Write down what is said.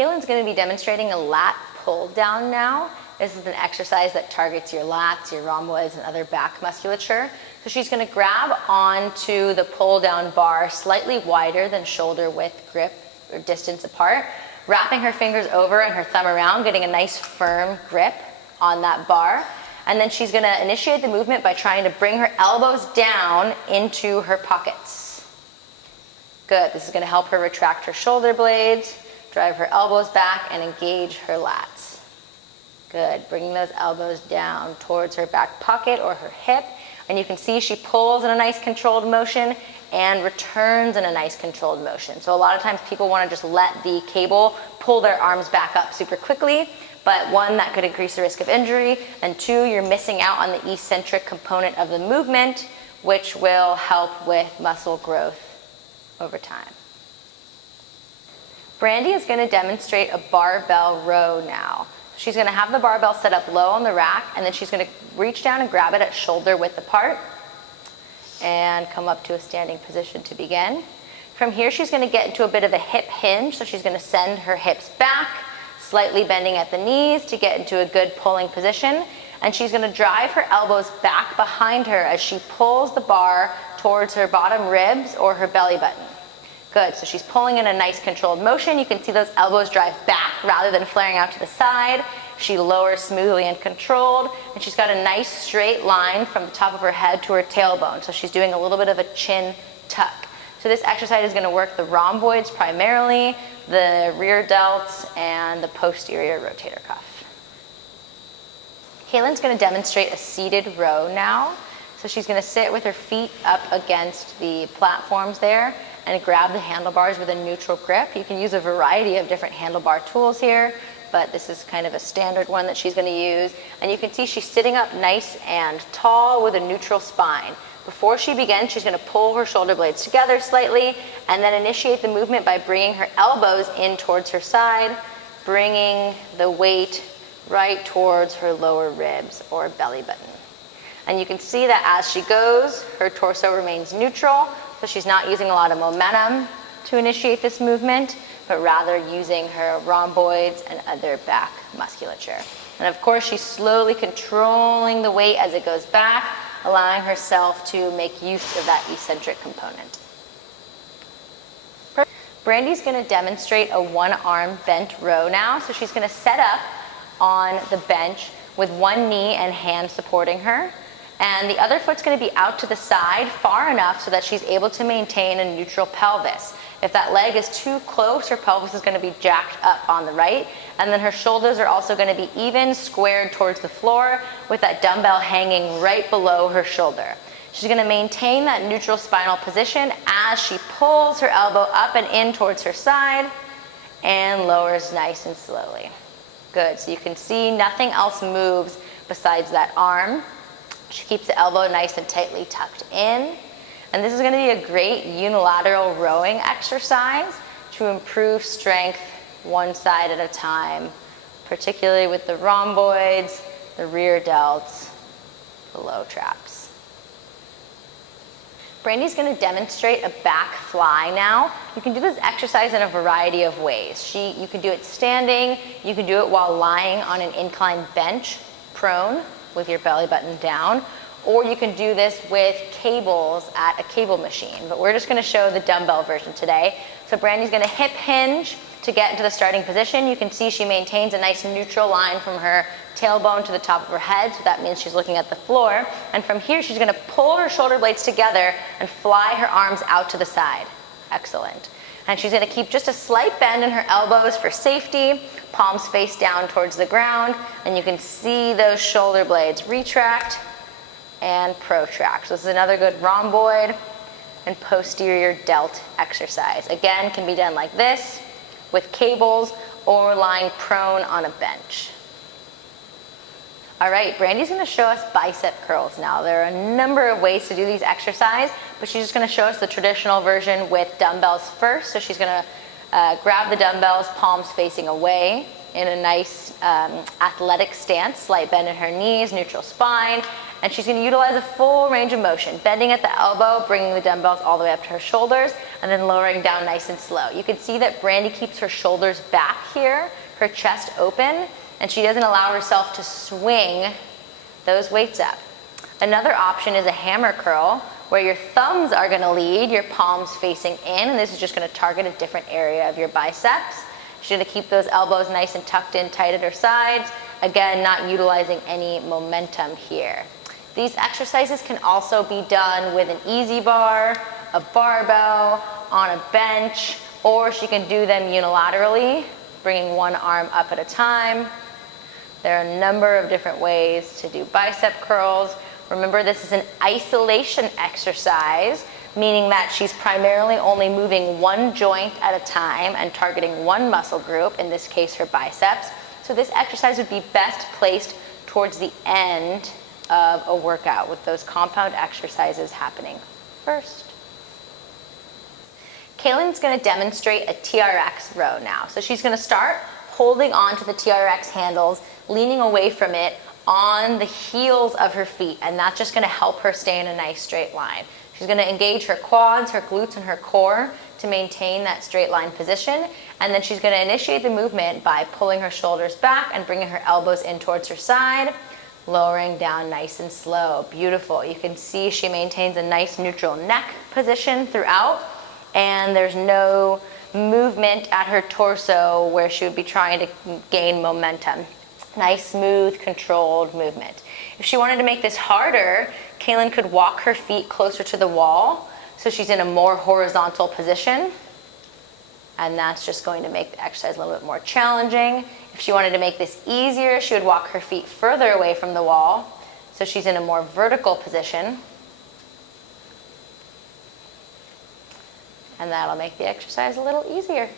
Kaylin's going to be demonstrating a lat pull down now. This is an exercise that targets your lats, your rhomboids, and other back musculature. So she's going to grab onto the pull down bar slightly wider than shoulder width grip or distance apart, wrapping her fingers over and her thumb around, getting a nice firm grip on that bar. And then she's going to initiate the movement by trying to bring her elbows down into her pockets. Good. This is going to help her retract her shoulder blades, drive her elbows back, and engage her lats. Good. Bringing those elbows down towards her back pocket or her hip. And you can see she pulls in a nice controlled motion and returns in a nice controlled motion. So a lot of times people want to just let the cable pull their arms back up super quickly, but one, that could increase the risk of injury, and two, you're missing out on the eccentric component of the movement, which will help with muscle growth over time. Brandy is going to demonstrate a barbell row now. She's going to have the barbell set up low on the rack, and then she's going to reach down and grab it at shoulder width apart and come up to a standing position to begin. From here, she's going to get into a bit of a hip hinge, so she's going to send her hips back, slightly bending at the knees to get into a good pulling position, and she's going to drive her elbows back behind her as she pulls the bar towards her bottom ribs or her belly button. Good, so she's pulling in a nice controlled motion. You can see those elbows drive back rather than flaring out to the side. She lowers smoothly and controlled, and she's got a nice straight line from the top of her head to her tailbone. So she's doing a little bit of a chin tuck. So this exercise is going to work the rhomboids primarily, the rear delts, and the posterior rotator cuff. Kaylin's going to demonstrate a seated row now. So she's going to sit with her feet up against the platforms there and grab the handlebars with a neutral grip. You can use a variety of different handlebar tools here, but this is kind of a standard one that she's going to use. And you can see she's sitting up nice and tall with a neutral spine. Before she begins, she's going to pull her shoulder blades together slightly and then initiate the movement by bringing her elbows in towards her side, bringing the weight right towards her lower ribs or belly button. And you can see that as she goes, her torso remains neutral, so she's not using a lot of momentum to initiate this movement, but rather using her rhomboids and other back musculature. And of course, she's slowly controlling the weight as it goes back, allowing herself to make use of that eccentric component. Brandy's going to demonstrate a one-arm bent row now. So she's going to set up on the bench with one knee and hand supporting her. And the other foot's going to be out to the side far enough so that she's able to maintain a neutral pelvis. If that leg is too close, her pelvis is going to be jacked up on the right. And then her shoulders are also going to be even, squared towards the floor with that dumbbell hanging right below her shoulder. She's going to maintain that neutral spinal position as she pulls her elbow up and in towards her side and lowers nice and slowly. Good, so you can see nothing else moves besides that arm. She keeps the elbow nice and tightly tucked in. And this is going to be a great unilateral rowing exercise to improve strength one side at a time, particularly with the rhomboids, the rear delts, the low traps. Brandy's going to demonstrate a back fly now. You can do this exercise in a variety of ways. You can do it standing, you can do it while lying on an inclined bench, prone, with your belly button down, or you can do this with cables at a cable machine. But we're just going to show the dumbbell version today. So Brandy's going to hip hinge to get into the starting position. You can see she maintains a nice neutral line from her tailbone to the top of her head, so that means she's looking at the floor. And from here, she's going to pull her shoulder blades together and fly her arms out to the side. Excellent. And she's going to keep just a slight bend in her elbows for safety, palms face down towards the ground, and you can see those shoulder blades retract and protract. So this is another good rhomboid and posterior delt exercise. Again, can be done like this with cables or lying prone on a bench. All right, Brandy's going to show us bicep curls now. There are a number of ways to do these exercises, but she's just going to show us the traditional version with dumbbells first. So she's going to grab the dumbbells, palms facing away in a nice athletic stance, slight bend in her knees, neutral spine, and she's gonna utilize a full range of motion, bending at the elbow, bringing the dumbbells all the way up to her shoulders, and then lowering down nice and slow. You can see that Brandy keeps her shoulders back here, her chest open, and she doesn't allow herself to swing those weights up. Another option is a hammer curl, where your thumbs are gonna lead, your palms facing in, and this is just gonna target a different area of your biceps. She's gonna keep those elbows nice and tucked in tight at her sides. Again, not utilizing any momentum here. These exercises can also be done with an easy bar, a barbell, on a bench, or she can do them unilaterally, bringing one arm up at a time. There are a number of different ways to do bicep curls. Remember, this is an isolation exercise, meaning that she's primarily only moving one joint at a time and targeting one muscle group, in this case her biceps. So this exercise would be best placed towards the end of a workout with those compound exercises happening first. Kaylin's gonna demonstrate a TRX row now. So she's gonna start holding on to the TRX handles, leaning away from it on the heels of her feet, and that's just gonna help her stay in a nice straight line. She's gonna engage her quads, her glutes, and her core to maintain that straight line position, and then she's gonna initiate the movement by pulling her shoulders back and bringing her elbows in towards her side, lowering down nice and slow. Beautiful. You can see she maintains a nice neutral neck position throughout, and there's no movement at her torso where she would be trying to gain momentum. Nice, smooth, controlled movement. If she wanted to make this harder, Kaylin could walk her feet closer to the wall so she's in a more horizontal position, and that's just going to make the exercise a little bit more challenging. If she wanted to make this easier, she would walk her feet further away from the wall so she's in a more vertical position, and that'll make the exercise a little easier.